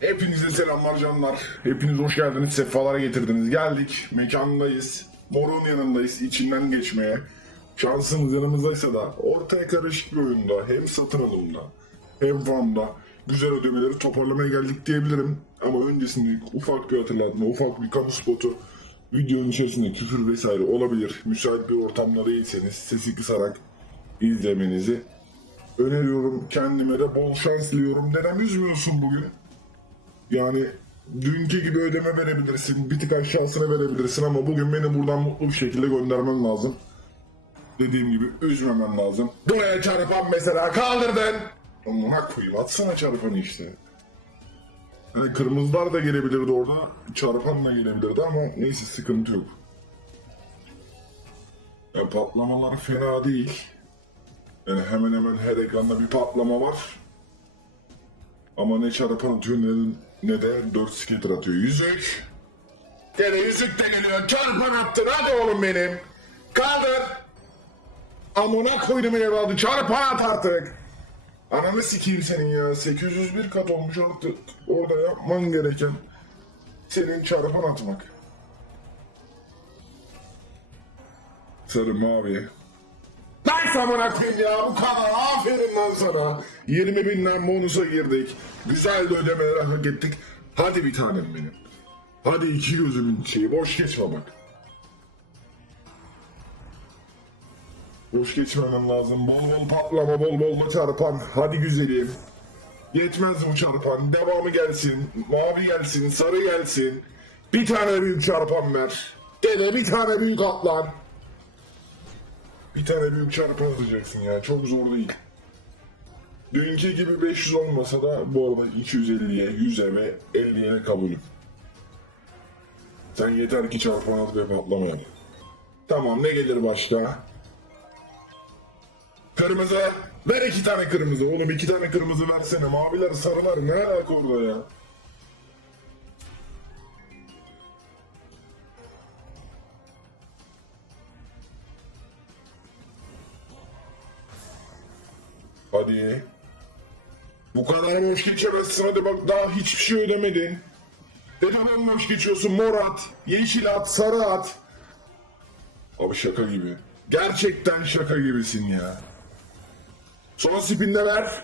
Hepinize selamlar canlar. Hepiniz hoş geldiniz. Sefalara getirdiniz. Geldik. Mekandayız. Morun yanındayız. içinden geçmeye. Şansımız yanımızdaysa da ortaya karışık bir oyunda hem satın alımda hem farmda güzel ödemeleri toparlamaya geldik diyebilirim. Ama öncesinde ufak bir hatırlatma, ufak bir kamu spotu. Videonun içerisinde küfür vesaire olabilir. Müsait bir ortamda değilseniz sesi kısarak izlemenizi öneriyorum. Kendime de bol şans diliyorum. Neden üzmüyorsun bugün? Yani dünkü gibi ödeme verebilirsin, bir tık aşağısına verebilirsin ama bugün beni buradan mutlu bir şekilde göndermen lazım. Dediğim gibi üzmemen lazım. Buraya çarpan mesela kaldırdın. Amına koyayım atsana çarpanı işte. Yani kırmızılar da gelebilirdi orada, çarpan da gelebilirdi ama neyse sıkıntı yok. Ya patlamalar fena değil. Yani hemen hemen her ekranda bir patlama var. Ama ne çarpan atıyor ne, ne de 4 skater atıyor. Yüzük. Gene yüzük de geliyor. Çarpan attın hadi oğlum benim. Kaldır. Amına koydum evladı. Çarpan at artık. Ananı sikeyim senin ya. 801 kat olmuş artık. Orada yapman gereken senin çarpan atmak. Sarı mavi. Lan samana koyayım ya bu kadar aferin lan sana. 20 binden bonusa girdik. Güzel de ödemeler hak ettik. Hadi bir tanem benim. Hadi iki gözümün şeyi boş geçme bak. Boş geçmemem lazım. Bol bol patlama bol bol da çarpan. Hadi güzelim. Yetmez bu çarpan. Devamı gelsin. Mavi gelsin. Sarı gelsin. Bir tane büyük çarpan ver. Gene bir tane büyük atlan. Bir tane büyük çarpı alacaksın ya. Çok zor değil. Dünkü gibi 500 olmasa da bu arada 250'ye, 100'e ve 50'ye kabulüm. Sen yeter ki çarpan at ve patlamayalım. Tamam ne gelir başta? Kırmızı. Ver iki tane kırmızı. Oğlum iki tane kırmızı versene. Maviler sarılar ne alaka orada ya? Hadi. Bu kadar boş geçemezsin hadi bak daha hiçbir şey ödemedin. Neden boş geçiyorsun mor at, yeşil at, sarı at. Abi şaka gibi. Gerçekten şaka gibisin ya. Son spinde ver.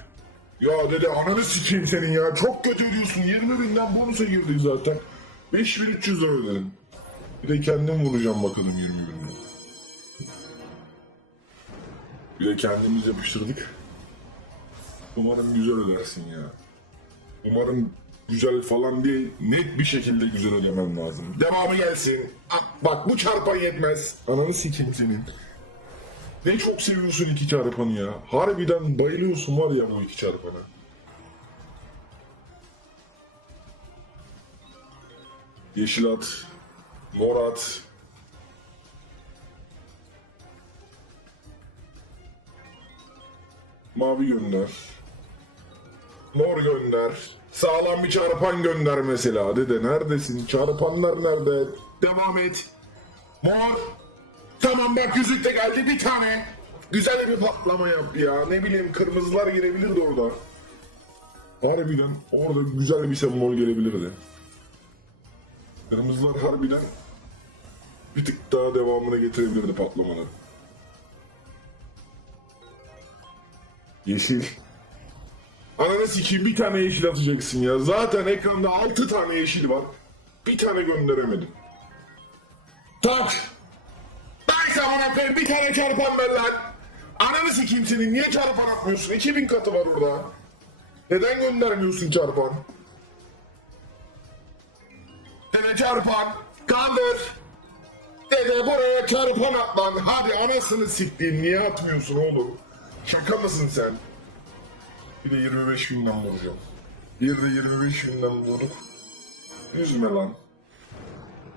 Ya dede ananı sikeyim senin ya. Çok kötü ödüyorsun. 20 binden bonusa girdik zaten. 5300 lira ödedim. Bir de kendim vuracağım bakalım 20 binden. Bir de kendimiz yapıştırdık. Umarım güzel ödersin ya. Umarım güzel falan değil, net bir şekilde güzel ödemem lazım. Devamı gelsin. Ah, Bak bu çarpan yetmez. Ananı sikeyim senin. Ne çok seviyorsun iki çarpanı ya. Harbiden bayılıyorsun var ya bu iki çarpana. Yeşil at, mor at, Mavi gönder. Mor gönder. Sağlam bir çarpan gönder mesela. Dede neredesin? Çarpanlar nerede? Devam et. Mor. Tamam bak yüzük de geldi bir tane. Güzel bir patlama yap ya. Ne bileyim kırmızılar girebilirdi orada. Harbiden orada güzel bir sembol gelebilirdi. Kırmızılar harbiden bir tık daha devamına getirebilirdi patlamaları. Yeşil. Ananı sikeyim bir tane yeşil atacaksın ya. Zaten ekranda 6 tane yeşil var. Bir tane gönderemedim. Tak. Ben sana koyayım bir tane çarpan ver lan. Ananı sikeyim senin niye çarpan atmıyorsun? 2000 katı var orada. Neden göndermiyorsun çarpan? Dede çarpan. Kaldır. Dede buraya çarpan at lan. Hadi anasını sikeyim niye atmıyorsun oğlum? Şaka mısın sen? Bir de 25 binden vuracağım. Bir de 25 binden vurduk. Üzme lan.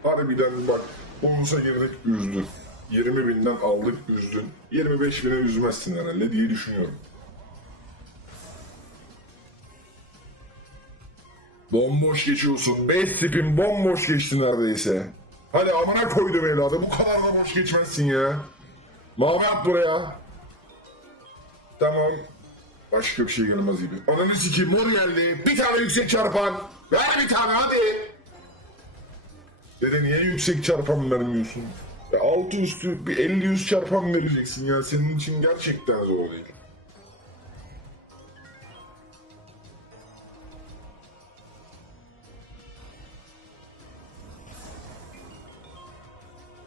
Harbiden bak. Bonusa girdik üzdü. 20 binden aldık üzdün. 25 bine üzmezsin herhalde diye düşünüyorum. Bomboş geçiyorsun. 5 spin bomboş geçti neredeyse. Hadi amına koydum evladı. Bu kadar da boş geçmezsin ya. Mavi at buraya. Tamam. Başka bir şey gelmez gibi. Ananı sikeyim mor geldi. Bir tane yüksek çarpan. Ver bir tane hadi. Dede niye yüksek çarpan vermiyorsun? Ya altı üstü bir 50 yüz çarpan vereceksin ya. Senin için gerçekten zor değil.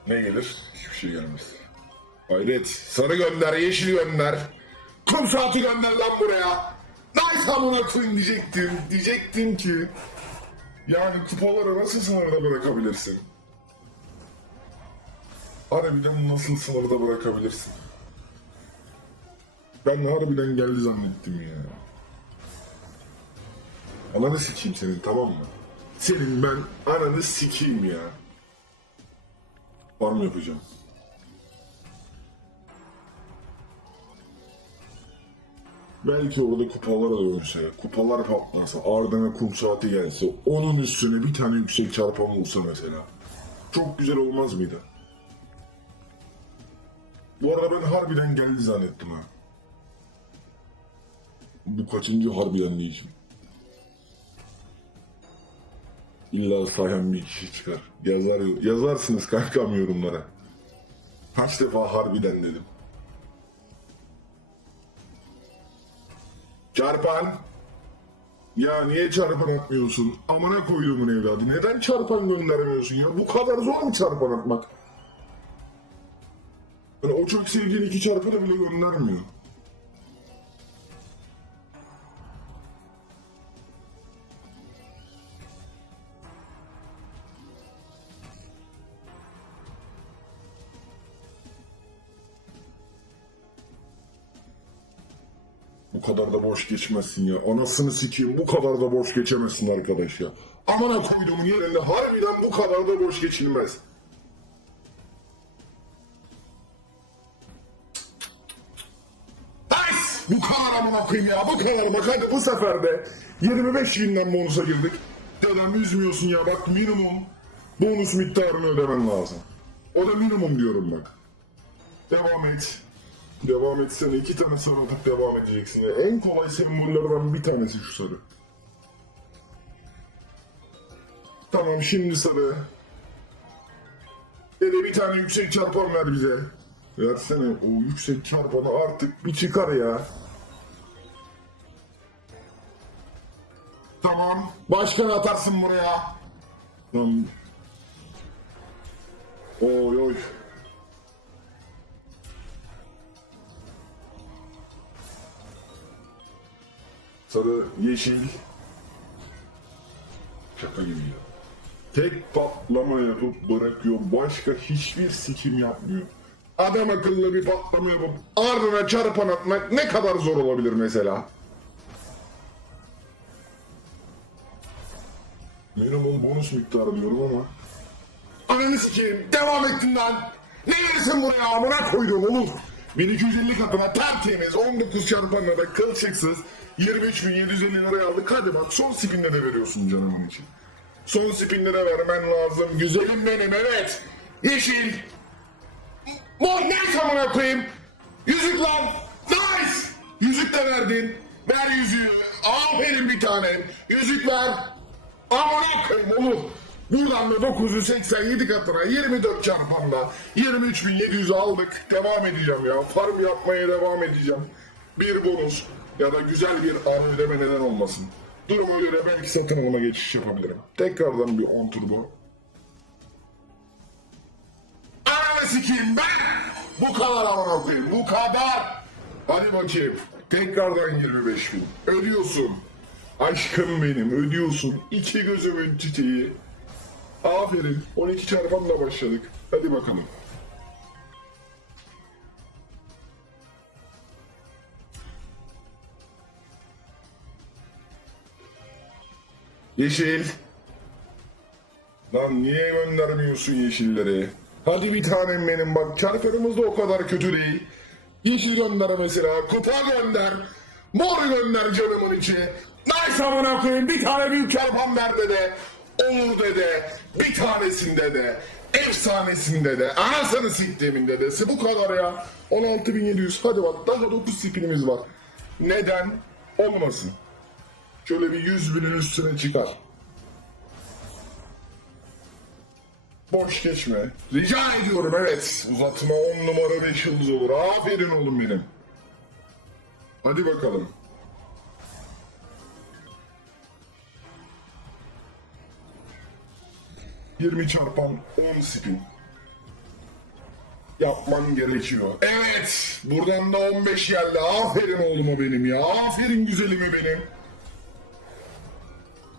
Ne gelir? Hiçbir şey gelmez. Hayret. Sarı gönder, yeşil gönder. Kum saati gönder lan buraya. Nice amına koyayım diyecektim. Diyecektim ki. Yani kupaları nasıl sınırda bırakabilirsin? Harbiden nasıl sınırda bırakabilirsin? Ben harbiden geldi zannettim ya. Ananı sikeyim senin tamam mı? Senin ben ananı sikeyim ya. Var mı yapacağım? Belki orada kupalar ölse, kupalar patlasa, ardına kum saati gelse, onun üstüne bir tane yüksek çarpan vursa mesela. Çok güzel olmaz mıydı? Bu arada ben harbiden geldi zannettim ha. Bu kaçıncı harbiden diyeceğim. İlla sayan bir kişi çıkar. Yazar, yazarsınız kankam yorumlara. Kaç defa harbiden dedim. Çarpan. Ya niye çarpan atmıyorsun? Amına koyduğumun evladı. Neden çarpan göndermiyorsun ya? Bu kadar zor mu çarpan atmak? Yani o çok sevdiğin iki çarpanı bile göndermiyor. Bu kadar da boş geçmezsin ya. Anasını sikeyim bu kadar da boş geçemezsin arkadaş ya. Amına koyduğumun yerinde harbiden bu kadar da boş geçilmez. Bu kadar amına koyayım ya bu kadar bak hadi bu sefer de 25 binden bonusa girdik. Dedem üzmüyorsun ya bak minimum bonus miktarını ödemen lazım. O da minimum diyorum bak. Devam et. Devam etsene iki tane sarı atıp devam edeceksin ya. En kolay sembollerden bir tanesi şu sarı. Tamam şimdi sarı. Dede bir tane yüksek çarpan ver bize. Versene o yüksek çarpanı artık bir çıkar ya. Tamam. Başkanı atarsın buraya. Tamam. Oy oy. Sarı, yeşil. Şaka gibi ya. Tek patlama yapıp bırakıyor. Başka hiçbir sikim yapmıyor. Adam akıllı bir patlama yapıp ardına çarpan atmak ne kadar zor olabilir mesela? Minimum bonus miktarı diyorum ama. Ananı sikeyim. Devam ettin lan. Ne gelirsin buraya amına koydum olur. 1250 katına tertemiz 19 çarpanla da kılçıksız 23.750 liraya aldık. Hadi bak son spinle de veriyorsun canımın için. Son spinle de vermen lazım. Güzelim benim evet. Yeşil. Mor ne amına koyayım? Yüzük lan. Nice. Yüzük de verdin. Ver yüzüğü. Aferin bir tane. Yüzük ver. Amına koyayım oğlum. Buradan da 987 katına 24 çarpanla 23.700 aldık. Devam edeceğim ya. Farm yapmaya devam edeceğim. Bir bonus ya da güzel bir ara ödeme neden olmasın. Duruma göre belki satın alma geçiş yapabilirim. Tekrardan bir 10 turbo. Ananı sikeyim ben! Bu kadar amına koyayım, bu kadar! Hadi bakayım, tekrardan 25 bin. Ödüyorsun. Aşkım benim, ödüyorsun. İki gözümün çiçeği. Aferin, 12 çarpanla başladık. Hadi bakalım. Yeşil. Lan niye göndermiyorsun yeşilleri? Hadi bir tanem benim bak çarpanımız da o kadar kötü değil. Yeşil gönder mesela, kupa gönder, mor gönder canımın içi. Nice amına koyayım bir tane büyük çarpan ver dede. Olur dede, bir tanesinde de, efsanesinde de, anasını siktiğimin dedesi bu kadar ya. 16.700 hadi bak daha 9 spinimiz var. Neden olmasın? Şöyle bir 100 binin üstüne çıkar. Boş geçme. Rica ediyorum evet. Uzatma 10 numara 5 yıldız olur. Aferin oğlum benim. Hadi bakalım. Yirmi çarpan 10 spin. Yapman gerekiyor. Evet. Buradan da 15 geldi. Aferin oğluma benim ya. Aferin güzelime benim.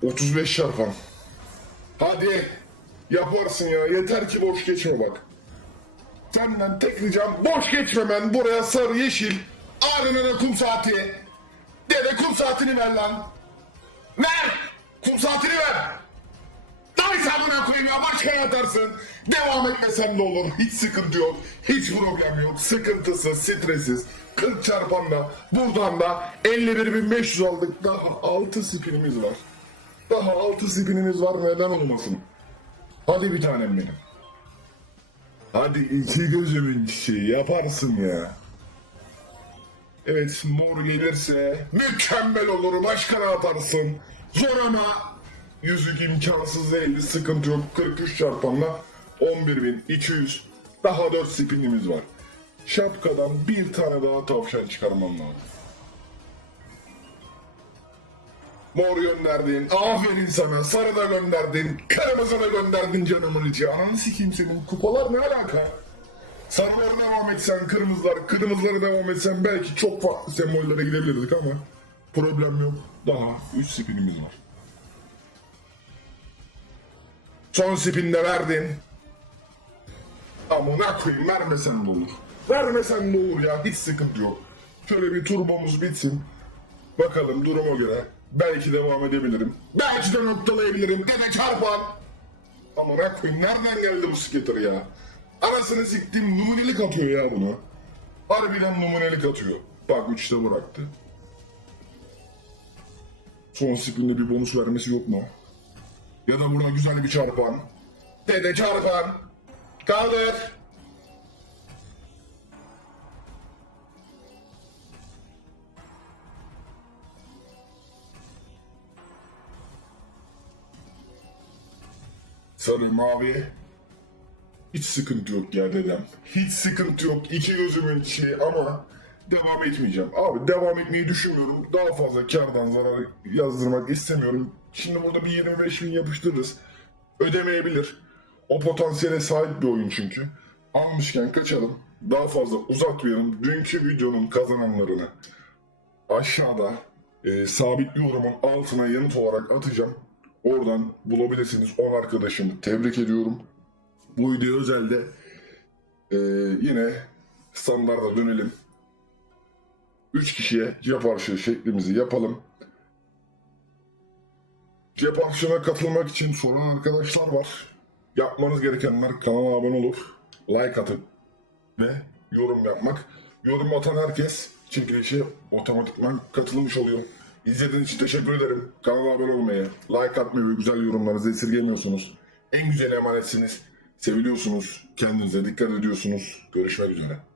35 çarpan. Hadi. Yaparsın ya. Yeter ki boş geçme bak. Senden tek ricam boş geçmemen. Buraya sarı yeşil. Ardına da kum saati. Dede kum saatini ver lan. Ver. Kum saatini ver. Dayı sabına koyayım ya başka yatarsın. Devam etmesen de olur. Hiç sıkıntı yok. Hiç problem yok. Sıkıntısız, stressiz. 40 çarpanla buradan da 51.500 aldık. Daha 6 spinimiz var. Daha 6 spinimiz var neden olmasın. Hadi bir tanem benim. Hadi iki gözümün çiçeği yaparsın ya. Evet mor gelirse mükemmel olur başka ne yaparsın? Zor ama yüzük imkansız değil sıkıntı yok 43 çarpanla 11.200 daha 4 spinimiz var. Şapkadan bir tane daha tavşan çıkarmam lazım. Mor gönderdin. Aferin sana. Sarı da gönderdin. Kırmızı da gönderdin canımın içi. Ananı sikeyim senin. Kupalar ne alaka? Sarıları devam etsen, kırmızılar, kırmızıları devam etsen belki çok farklı sembollere gidebilirdik ama problem yok. Daha 3 spinimiz var. Son spin de verdin. Amına koyayım vermesen de olur. Vermesen de olur ya hiç sıkıntı yok. Şöyle bir turbomuz bitsin. Bakalım duruma göre. Belki devam edebilirim. Belki de noktalayabilirim. Gene çarpan. Amına koyayım nereden geldi bu skater ya? Anasını siktim numunelik atıyor ya bunu. Harbiden numunelik atıyor. Bak üçte bıraktı. Son spinde bir bonus vermesi yok mu? Ya da buna güzel bir çarpan. Dede çarpan. Kaldır. Sarı mavi. Hiç sıkıntı yok ya dedem. Hiç sıkıntı yok. İki gözümün içi ama devam etmeyeceğim. Abi devam etmeyi düşünmüyorum. Daha fazla kardan zarar yazdırmak istemiyorum. Şimdi burada bir 25 bin yapıştırırız. Ödemeyebilir. O potansiyele sahip bir oyun çünkü. Almışken kaçalım. Daha fazla uzatmayalım. Dünkü videonun kazananlarını aşağıda e, sabit yorumun altına yanıt olarak atacağım. Oradan bulabilirsiniz. 10 arkadaşımı tebrik ediyorum. Bu video özelde e, yine standarda dönelim. 3 kişiye cep harçlığı şeklimizi yapalım. Cep harçlığına katılmak için soran arkadaşlar var. Yapmanız gerekenler kanala abone olup like atıp ve yorum yapmak. Yorum atan herkes çekilişe otomatikman katılmış oluyor. İzlediğiniz için teşekkür ederim. Kanala abone olmayı, like atmayı ve güzel yorumlarınızı esirgemiyorsunuz. En güzel emanetsiniz. Seviliyorsunuz. Kendinize dikkat ediyorsunuz. Görüşmek üzere.